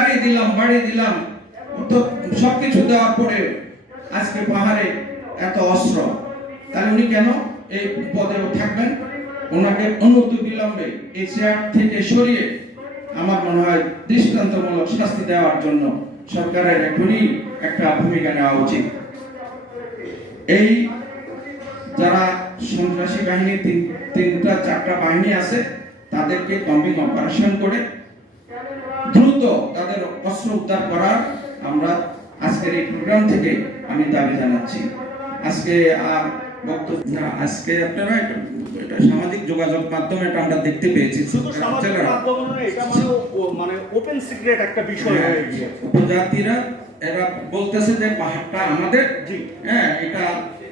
গাড়ি দিলাম, বাড়ি দিলাম সবকিছু দেওয়ার পরে আজকে পাহাড়ে এত অস্ত্র। তাহলে উনি কেন এই পদে থাকবেন? ওনাকে অনুমতি বিলম্বে এই চেয়ার থেকে সরিয়ে আমার মনে হয় দৃষ্টান্তমূলক শাস্তি দেওয়ার জন্য সরকারের এখনই একটা ভূমিকা নেওয়া উচিত। এই যারা সন্ত্রাসী বাহিনী তিন- তিনটা, চারটা বাহিনী আছে, তাদেরকে কম্বিং অপারেশন করে দ্রুত তাদের অস্ত্র উদ্ধার করার আমরা আজকের এই প্রোগ্রাম থেকে আমি দাবি জানাচ্ছি। আজকে আর না আজকে আপনারা এটা এটা সামাজিক যোগাযোগ মাধ্যমে এটা আমরা দেখতে পেয়েছি। মানে মানে ওপেন সিক্রেট একটা বিষয় হ্যাঁ, গিয়েছে। উপজাতিরা এরা বলতেছে যে পাহাড়টা আমাদের। হ্যাঁ এটা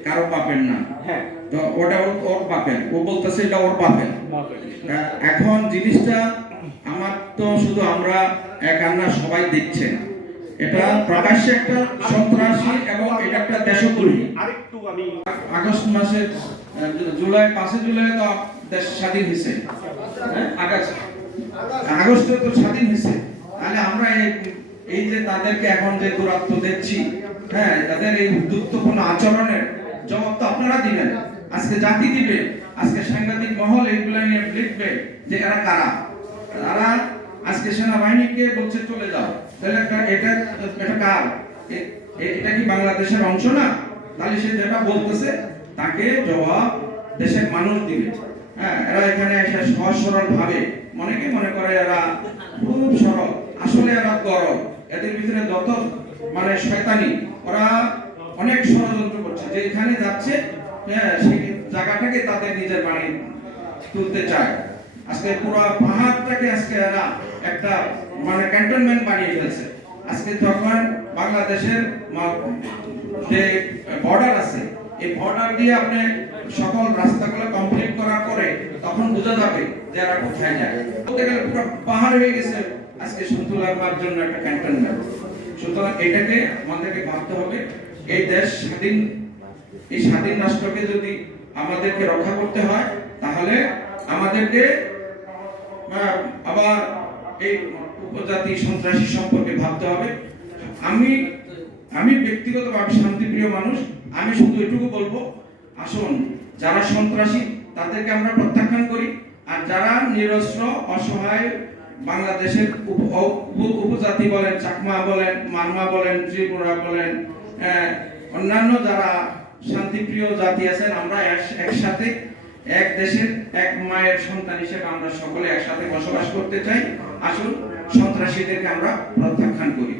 কারও বাপের না। হ্যাঁ। তো ওটা ওর- বাপের ও বলতেছে এটা ওর তা এখন জিনিসটা আমার তো শুধু আমরা এক আর না সবাই দেখছেন এটা প্রকাশ্যে একটা সন্ত্রাসী এবং এটা একটা দেশদ্রোহী। আরেকটু আমি আগস্ট মাসে জুলাই পাঁচে জুলাই তো দেশ স্বাধীন হয়েছে। হ্যাঁ? আগস্ট। আগস্টে তো স্বাধীন হয়েছে। তাহলে আমরা এই যে তাদেরকে এখন যে দূরত্ব দেখছি হ্যাঁ তাদের এই উদ্যুক্তপূর্ণ আচরণের জবাব তো আপনারা দিবেন। আজকে জাতি দিবে আজকে সাংবাদিক মহল এইগুলা নিয়ে লিখবে যে এরা কারা? তারা আজকে সেনাবাহিনীকে বলছে চলে যাও। তাহলে একটা- এটা এটা কার এটা কি বাংলাদেশের অংশ না? তাহলে সে যেটা বলতেছে, তাকে জবাব দেশের মানুষ দিবে। হ্যাঁ এরা এখানে এসে সহজ সরল ভাবে, মনে কি মনে করে এরা খুব সরল। আসলে এরা গরম। এদের ভিতরে যত মানে শয়তানি, ওরা অনেক ষড়যন্ত্র করছে। যেখানে যাচ্ছে হ্যাঁ সেই জায়গাটাকে তাদের নিজের বাড়ি তুলতে চায়। আজকে পুরো পাহাড়টাকে আজকে এরা একটা মানে ক্যান্টনমেন্ট বানিয়ে ফেলছে। আজকে যখন বাংলাদেশের যে বর্ডার আছে, এই বর্ডার দিয়ে আপনি সকল রাস্তাগুলো কমপ্লিট করার পরে তখন বোঝা যাবে যে এরা কোথায় যায়। বলতে গেলে পুরো পাহাড় হয়ে গেছে। আজকে সন্তুলার জন্য একটা ক্যান্টনমেন্ট সুতরাং এটাকে আমাদেরকে ভাবতে হবে, এই দেশ স্বাধীন, এই স্বাধীন রাষ্ট্রকে যদি আমাদেরকে রক্ষা করতে হয়, তাহলে আমাদেরকে আবার এই উপজাতি সন্ত্রাসী সম্পর্কে ভাবতে হবে। আমি আমি ব্যক্তিগতভাবে শান্তিপ্রিয় মানুষ। আমি শুধু এটুকু বলব, আসুন, যারা সন্ত্রাসী, তাদেরকে আমরা প্রত্যাখ্যান করি। আর যারা নিরস্ত্র, অসহায়, বাংলাদেশের উপ- উপ- উপজাতি বলেন, চাকমা বলেন, মারমা বলেন, ত্রিপুরা বলেন অন্যান্য যারা শান্তিপ্রিয় জাতি আছেন, আমরা এক- একসাথে এক দেশের এক মায়ের সন্তান হিসেবে আমরা সকলে একসাথে বসবাস করতে চাই। আসুন সন্ত্রাসীদেরকে আমরা প্রত্যাখ্যান করি।